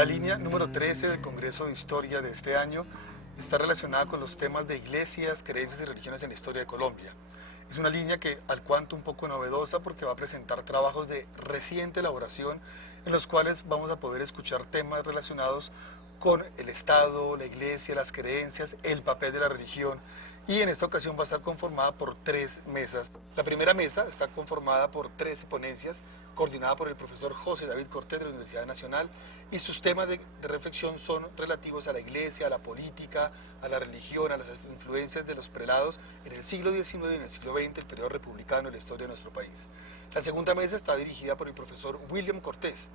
La línea número 13 del Congreso de Historia de este año está relacionada con los temas de iglesias, creencias y religiones en la historia de Colombia. Es una línea que al cuanto un poco novedosa porque va a presentar trabajos de reciente elaboración en los cuales vamos a poder escuchar temas relacionados con el Estado, la iglesia, las creencias, el papel de la religión, y en esta ocasión va a estar conformada por 3 mesas. La primera mesa está conformada por 13 ponencias, coordinada por el profesor José David Cortés de la Universidad Nacional, y sus temas de reflexión son relativos a la iglesia, a la política, a la religión, a las influencias de los prelados en el siglo XIX y en el siglo XX, el periodo republicano y la historia de nuestro país. La segunda mesa está dirigida por el profesor William Cortés.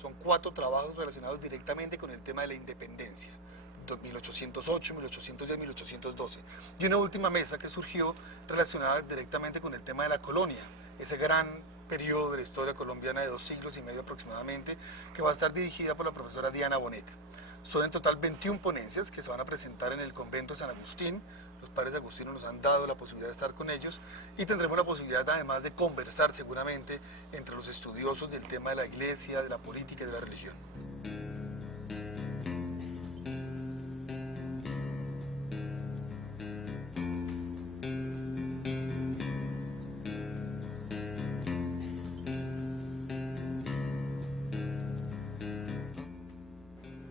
Son 4 trabajos relacionados directamente con el tema de la independencia, 1808, 1810, 1812. Y una última mesa que surgió relacionada directamente con el tema de la colonia, ese gran periodo de la historia colombiana de 2 siglos y medio aproximadamente, que va a estar dirigida por la profesora Diana Bonet. Son en total 21 ponencias que se van a presentar en el convento de San Agustín. Los padres agustinos nos han dado la posibilidad de estar con ellos y tendremos la posibilidad además de conversar seguramente entre los estudiosos del tema de la iglesia, de la política y de la religión.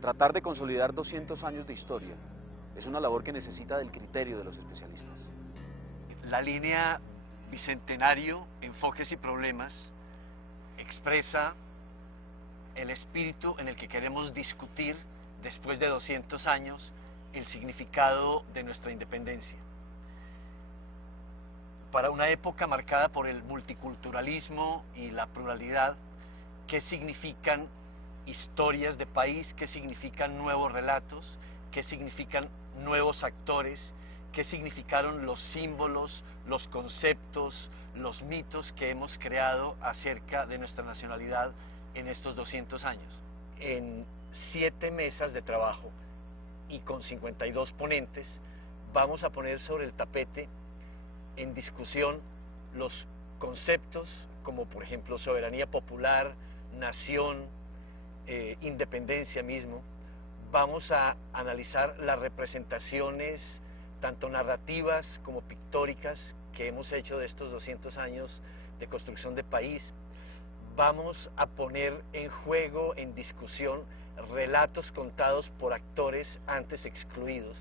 Tratar de consolidar 200 años de historia es una labor que necesita del criterio de los especialistas. La línea Bicentenario, Enfoques y Problemas expresa el espíritu en el que queremos discutir, después de 200 años, el significado de nuestra independencia. Para una época marcada por el multiculturalismo y la pluralidad, ¿qué significan historias de país? ¿Qué significan nuevos relatos? ¿Qué significan nuevos actores? ¿Qué significaron los símbolos, los conceptos, los mitos que hemos creado acerca de nuestra nacionalidad en estos 200 años? En 7 mesas de trabajo y con 52 ponentes, vamos a poner sobre el tapete en discusión los conceptos como por ejemplo soberanía popular, nación, independencia mismo. Vamos a analizar las representaciones tanto narrativas como pictóricas que hemos hecho de estos 200 años de construcción de país. Vamos a poner en juego, en discusión, relatos contados por actores antes excluidos,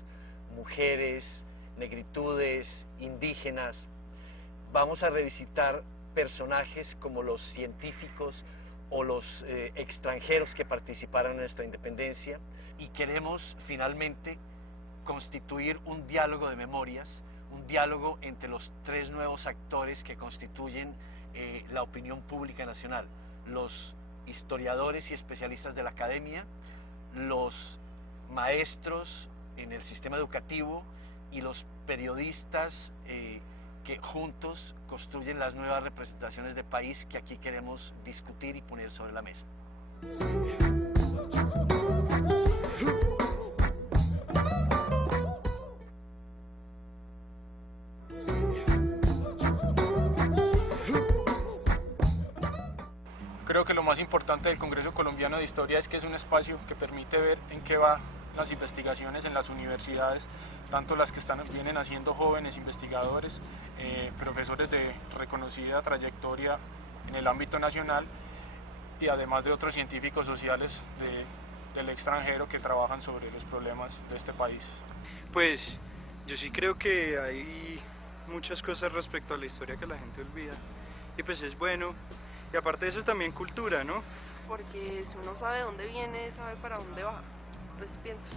mujeres, negritudes, indígenas. Vamos a revisitar personajes como los científicos o los extranjeros que participaron en nuestra independencia, y queremos finalmente constituir un diálogo de memorias, un diálogo entre los 3 nuevos actores que constituyen la opinión pública nacional: los historiadores y especialistas de la academia, los maestros en el sistema educativo y los periodistas que juntos construyen las nuevas representaciones de país que aquí queremos discutir y poner sobre la mesa. Creo que lo más importante del Congreso Colombiano de Historia es que es un espacio que permite ver en qué van las investigaciones en las universidades, tanto las que vienen haciendo jóvenes investigadores, profesores de reconocida trayectoria en el ámbito nacional, y además de otros científicos sociales del extranjero que trabajan sobre los problemas de este país. Pues yo sí creo que hay muchas cosas respecto a la historia que la gente olvida, y pues es bueno. Y aparte de eso también cultura, ¿no? Porque si uno sabe dónde viene, sabe para dónde va, pues pienso.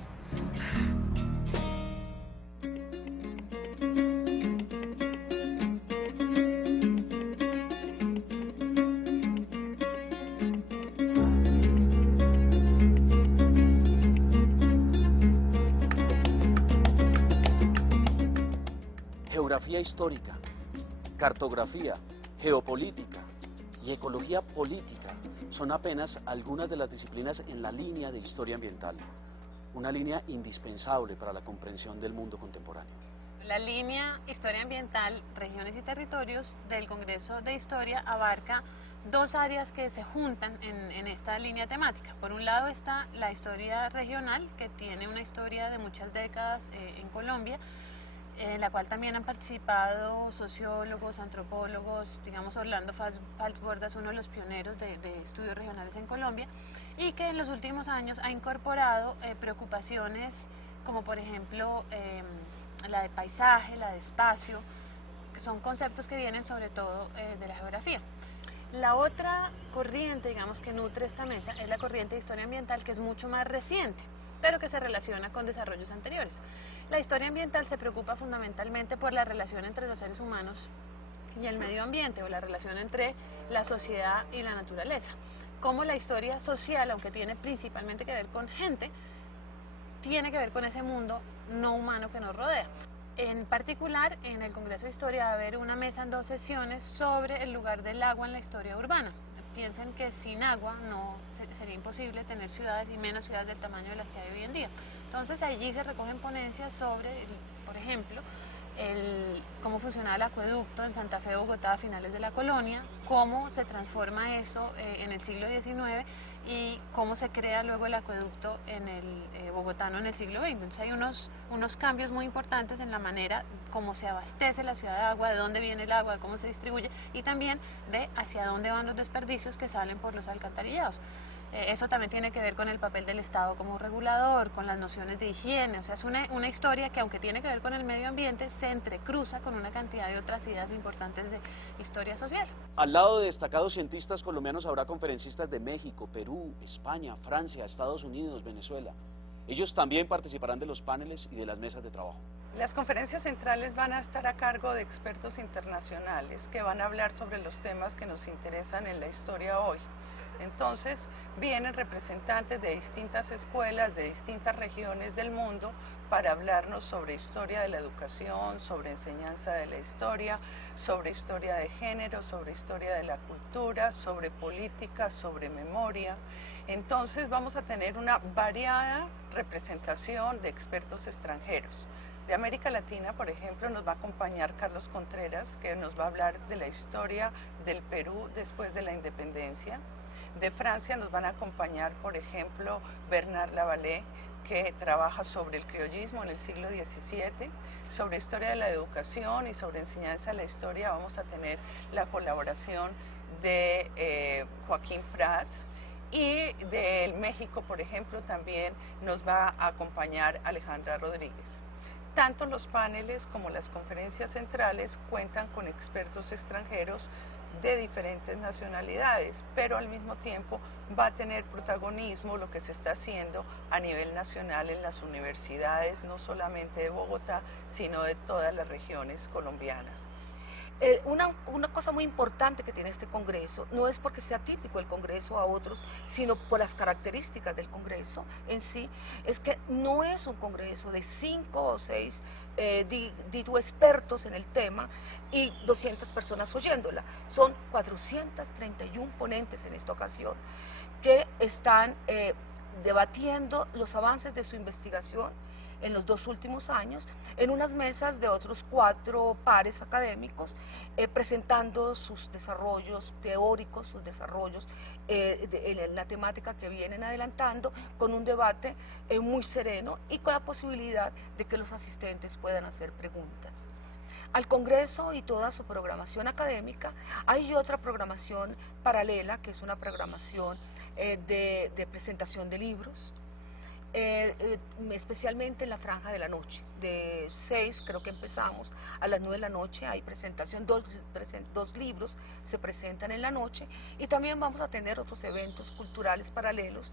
Geografía histórica, cartografía, geopolítica y ecología política son apenas algunas de las disciplinas en la línea de historia ambiental, una línea indispensable para la comprensión del mundo contemporáneo. La línea Historia Ambiental, Regiones y Territorios del Congreso de Historia abarca dos áreas que se juntan en esta línea temática. Por un lado está la historia regional, que tiene una historia de muchas décadas en Colombia, en la cual también han participado sociólogos, antropólogos, digamos Orlando Falsborda es uno de los pioneros de estudios regionales en Colombia, y que en los últimos años ha incorporado preocupaciones como por ejemplo la de paisaje, la de espacio, que son conceptos que vienen sobre todo de la geografía. La otra corriente, digamos, que nutre esta mesa es la corriente de historia ambiental, que es mucho más reciente, pero que se relaciona con desarrollos anteriores. La historia ambiental se preocupa fundamentalmente por la relación entre los seres humanos y el medio ambiente, o la relación entre la sociedad y la naturaleza. Como la historia social, aunque tiene principalmente que ver con gente, tiene que ver con ese mundo no humano que nos rodea. En particular, en el Congreso de Historia va a haber una mesa en 2 sesiones sobre el lugar del agua en la historia urbana. Piensen que sin agua sería imposible tener ciudades, y menos ciudades del tamaño de las que hay hoy en día. Entonces allí se recogen ponencias sobre, por ejemplo, cómo funcionaba el acueducto en Santa Fe, Bogotá, a finales de la colonia, cómo se transforma eso en el siglo XIX y cómo se crea luego el acueducto en el bogotano en el siglo XX. Entonces hay unos cambios muy importantes en la manera como se abastece la ciudad de agua, de dónde viene el agua, de cómo se distribuye, y también de hacia dónde van los desperdicios que salen por los alcantarillados. Eso también tiene que ver con el papel del Estado como regulador, con las nociones de higiene. O sea, es una historia que, aunque tiene que ver con el medio ambiente, se entrecruza con una cantidad de otras ideas importantes de historia social. Al lado de destacados cientistas colombianos habrá conferencistas de México, Perú, España, Francia, Estados Unidos, Venezuela. Ellos también participarán de los paneles y de las mesas de trabajo. Las conferencias centrales van a estar a cargo de expertos internacionales que van a hablar sobre los temas que nos interesan en la historia hoy. Entonces vienen representantes de distintas escuelas, de distintas regiones del mundo, para hablarnos sobre historia de la educación, sobre enseñanza de la historia de género, sobre historia de la cultura, sobre política, sobre memoria. Entonces vamos a tener una variada representación de expertos extranjeros. De América Latina, por ejemplo, nos va a acompañar Carlos Contreras, que nos va a hablar de la historia del Perú después de la independencia. De Francia nos van a acompañar, por ejemplo, Bernard Lavallee, que trabaja sobre el criollismo en el siglo XVII, sobre historia de la educación y sobre enseñanza de la historia. Vamos a tener la colaboración de Joaquín Prats, y de México, por ejemplo, también nos va a acompañar Alejandra Rodríguez. Tanto los paneles como las conferencias centrales cuentan con expertos extranjeros de diferentes nacionalidades, pero al mismo tiempo va a tener protagonismo lo que se está haciendo a nivel nacional en las universidades, no solamente de Bogotá, sino de todas las regiones colombianas. Una cosa muy importante que tiene este Congreso no es porque sea típico el Congreso a otros, sino por las características del Congreso en sí, es que no es un Congreso de 5 o 6 expertos en el tema y 200 personas oyéndola. Son 431 ponentes en esta ocasión que están debatiendo los avances de su investigación en los 2 últimos años, en unas mesas de otros 4 pares académicos, presentando sus desarrollos teóricos, sus desarrollos en la temática que vienen adelantando, con un debate muy sereno y con la posibilidad de que los asistentes puedan hacer preguntas. Al Congreso y toda su programación académica, hay otra programación paralela, que es una programación de presentación de libros, especialmente en la franja de la noche, de 6 creo que empezamos, a las 9 de la noche hay presentación, 2 libros se presentan en la noche, y también vamos a tener otros eventos culturales paralelos.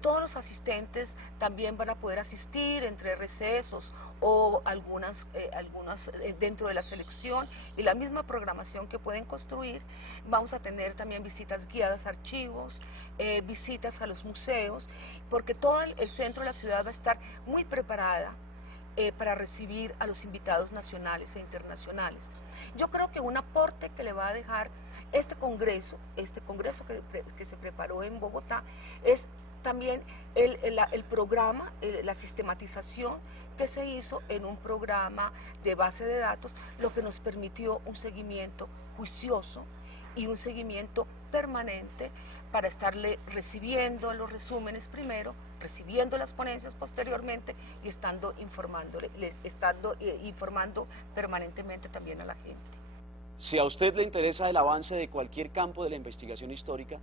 Todos los asistentes también van a poder asistir entre recesos o algunas dentro de la selección y la misma programación que pueden construir. Vamos a tener también visitas guiadas a archivos, visitas a los museos, porque todo el centro de la ciudad va a estar muy preparada para recibir a los invitados nacionales e internacionales. Yo creo que un aporte que le va a dejar este congreso que se preparó en Bogotá, es también el programa, la sistematización que se hizo en un programa de base de datos, lo que nos permitió un seguimiento juicioso y un seguimiento permanente para estarle recibiendo los resúmenes primero, recibiendo las ponencias posteriormente y estando informando permanentemente también a la gente. Si a usted le interesa el avance de cualquier campo de la investigación histórica,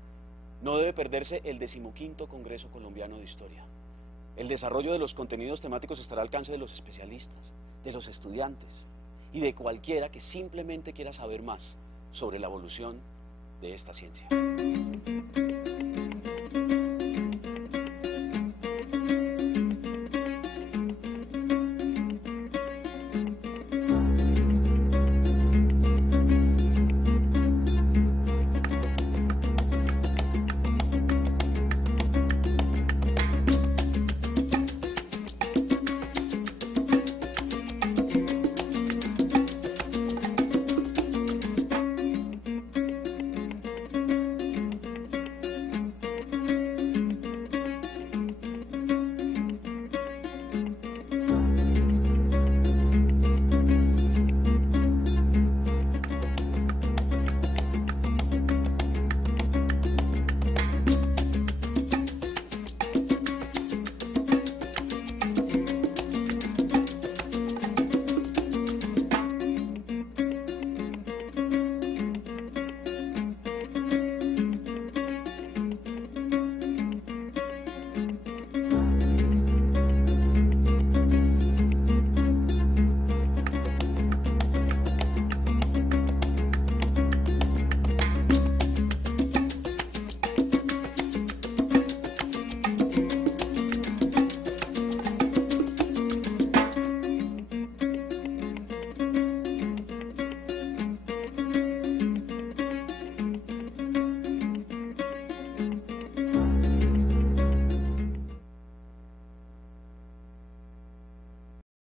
no debe perderse el 15º Congreso Colombiano de Historia. El desarrollo de los contenidos temáticos estará al alcance de los especialistas, de los estudiantes y de cualquiera que simplemente quiera saber más sobre la evolución de esta ciencia.